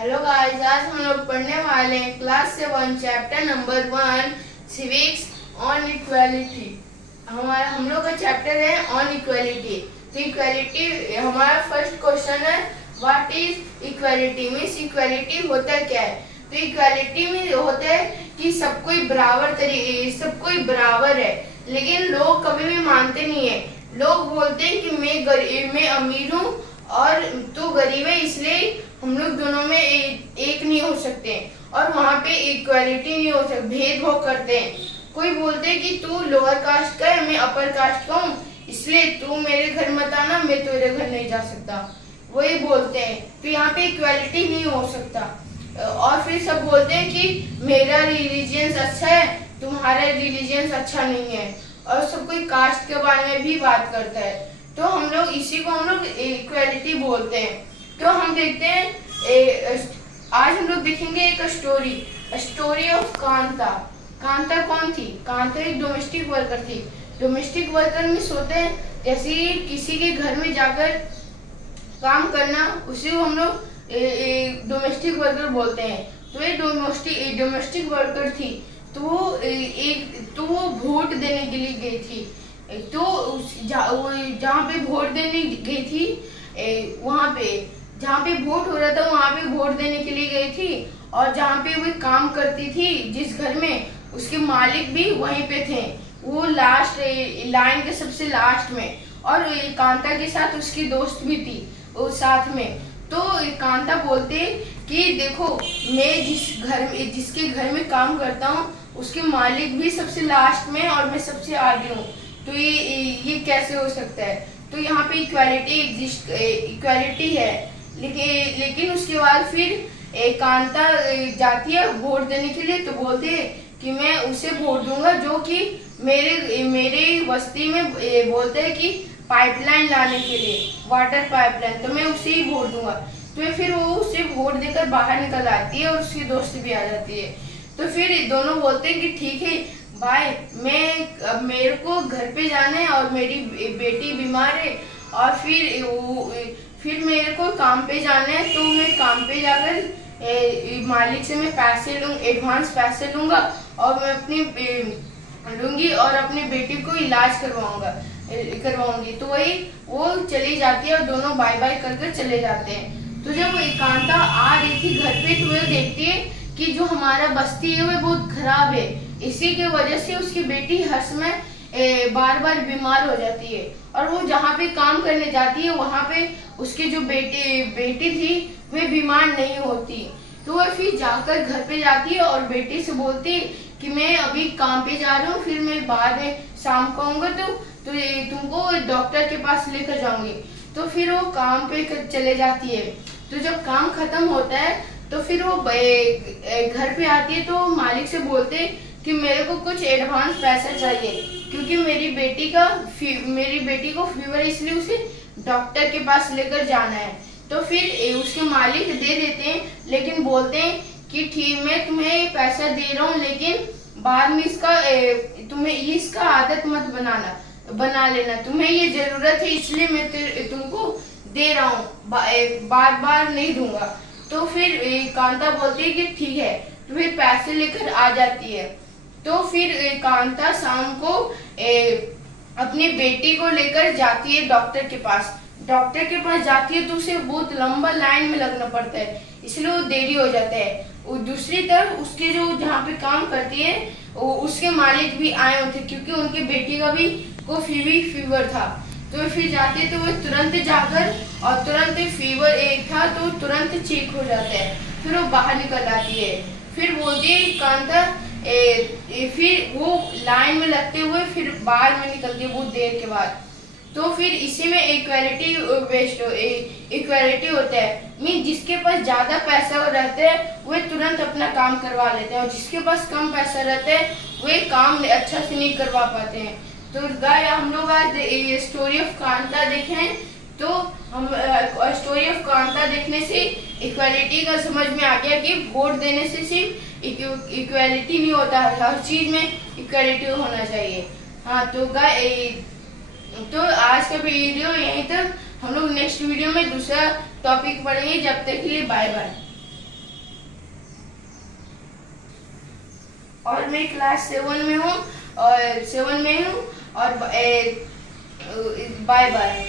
Hello guys, आज हम लोग पढ़ने वाले हैं class 7 chapter number 1 civics on equality. हम लोग का चैप्टर है ऑन इक्वालिटी। तो इक्वालिटी हमारा फर्स्ट क्वेश्चन है, what is equality. Means equality होता क्या है। तो इक्वालिटी में होता है कि सब कोई बराबर है, लेकिन लोग कभी भी मानते नहीं है। लोग बोलते हैं कि मैं अमीर हूँ और तू गरीब है, इसलिए हम लोग दोनों में एक नहीं हो सकते और वहाँ पे इक्वालिटी नहीं हो सकती, भेदभाव करते हैं। कोई बोलते हैं कि तू लोअर कास्ट का है, मैं अपर कास्ट का हूँ, इसलिए तू मेरे घर मत आना, मैं तेरे घर नहीं जा सकता, वही बोलते हैं। तो यहाँ पे इक्वालिटी नहीं हो सकता। और फिर सब बोलते हैं कि मेरा रिलीजियंस अच्छा है, तुम्हारा रिलीजियंस अच्छा नहीं है, और सब कोई कास्ट के बारे में भी बात करता है। तो हम लोग इसी को हम लोग इक्वालिटी बोलते हैं। तो हम देखते हैं आज हम लोग देखेंगे एक स्टोरी ऑफ कांता। कांता कौन थी? कांता एक डोमेस्टिक वर्कर थी। डोमेस्टिक वर्कर में सोते हैं जैसे किसी के घर में जाकर काम करना, उसी को हम लोग डोमेस्टिक वर्कर बोलते हैं। तो ये डोमेस्टिक वर्कर थी। तो वो वोट देने के लिए गई थी। तो जहाँ पे वोट देने गई थी, वहाँ पे जहाँ पे वोट हो रहा था वहाँ पे वोट देने के लिए गई थी। और जहाँ पे वो काम करती थी, जिस घर में, उसके मालिक भी वहीं पे थे। वो लास्ट लाइन के सबसे लास्ट में। और कांता के साथ उसकी दोस्त भी थी वो साथ में। तो कांता बोलते कि देखो, मैं जिसके घर में काम करता हूँ उसके मालिक भी सबसे लास्ट में और मैं सबसे आगे हूँ, तो ये कैसे हो सकता है। तो यहाँ पे इक्वालिटी है। लेकिन उसके बाद फिर कांता जाती है वोट देने के लिए। तो बोलते हैं कि मैं उसे वोट दूंगा जो कि मेरे बस्ती में बोलते हैं कि पाइपलाइन लाने के लिए, वाटर पाइपलाइन, तो मैं उसे ही वोट दूंगा। तो फिर वो उसे वोट देकर बाहर निकल आती है और उसकी दोस्त भी आ जाती है। तो फिर दोनों बोलते हैं कि ठीक है भाई, मेरे को घर पे जाना है और मेरी बेटी बीमार है, और फिर मेरे को काम पे जाना है। तो मैं काम पे जाकर मालिक से मैं एडवांस पैसे लूंगा और मैं लूंगी और अपनी बेटी को इलाज करवाऊंगी। तो वो चली जाती है और दोनों बाय बाय कर चले जाते हैं। तो जब कांता आ रही थी घर पे, तो वो देखती है कि जो हमारा बस्ती है वो बहुत खराब है। इसी के वजह से उसकी बेटी हर समय बार बार बीमार हो जाती है। और वो जहाँ पे काम करने जाती है वहाँ पे उसकी जो बेटी थी वे बीमार नहीं होती। तो वह फिर जाकर घर पे जाती है और बेटी से बोलती है कि मैं अभी काम पे जा रहा हूँ, फिर मैं बाद में शाम को आऊंगा तो तुमको डॉक्टर के पास लेकर जाऊंगी। तो फिर वो काम पे चले जाती है। तो जब काम खत्म होता है तो फिर वो घर पे आती है। तो मालिक से बोलते कि मेरे को कुछ एडवांस पैसा चाहिए, क्योंकि मेरी बेटी को फीवर है, इसलिए उसे डॉक्टर के पास लेकर जाना है। तो फिर उसके मालिक दे देते हैं, लेकिन बोलते हैं कि ठीक, मैं तुम्हें पैसा दे रहा हूँ, लेकिन बाद में तुम्हें इसका आदत मत बना लेना, तुम्हें ये जरूरत है इसलिए मैं तुमको दे रहा हूँ, बार बार नहीं दूंगा। तो फिर कांता बोलती है कि ठीक है, तो फिर पैसे लेकर आ जाती है। तो फिर कांता शाम को अपनी बेटी को लेकर जाती है डॉक्टर के पास। डॉक्टर के पास जाती है तो उसे बहुत लंबा लाइन में लगना पड़ता है, इसलिए वो देरी हो जाता है। दूसरी तरफ उसके जो जहाँ पे काम करती है उसके मालिक भी आए होते, क्योंकि उनकी बेटी का भी फीवर था। तो फिर जाते तो वो तुरंत जाकर, और तुरंत फीवर था तो तुरंत चेक हो जाता है। फिर वो बाहर निकल आती है। फिर बोलती है कांता, फिर वो लाइन में लगते हुए फिर बाहर में निकलती है बहुत देर के बाद। तो फिर इसी में इक्वालिटी होता है। मीन जिसके पास ज्यादा पैसा रहते हैं वे तुरंत अपना काम करवा लेते हैं, और जिसके पास कम पैसा रहता है वे काम अच्छा से नहीं करवा पाते हैं। तो गाइस, हम लोग आज स्टोरी ऑफ कांता देखें। तो हम स्टोरी ऑफ कांता देखने से इक्वालिटी का समझ में आ गया कि वोट देने से सिर्फ इक्वालिटी नहीं होता, हर चीज में इक्वालिटी होना चाहिए। हाँ, तो आज का वीडियो यहीं तक। हम लोग नेक्स्ट वीडियो में दूसरा टॉपिक पढ़ेंगे। जब तक के लिए बाय बाय। और मैं क्लास 7 में हूँ और 7 में हूँ और बाय बाय।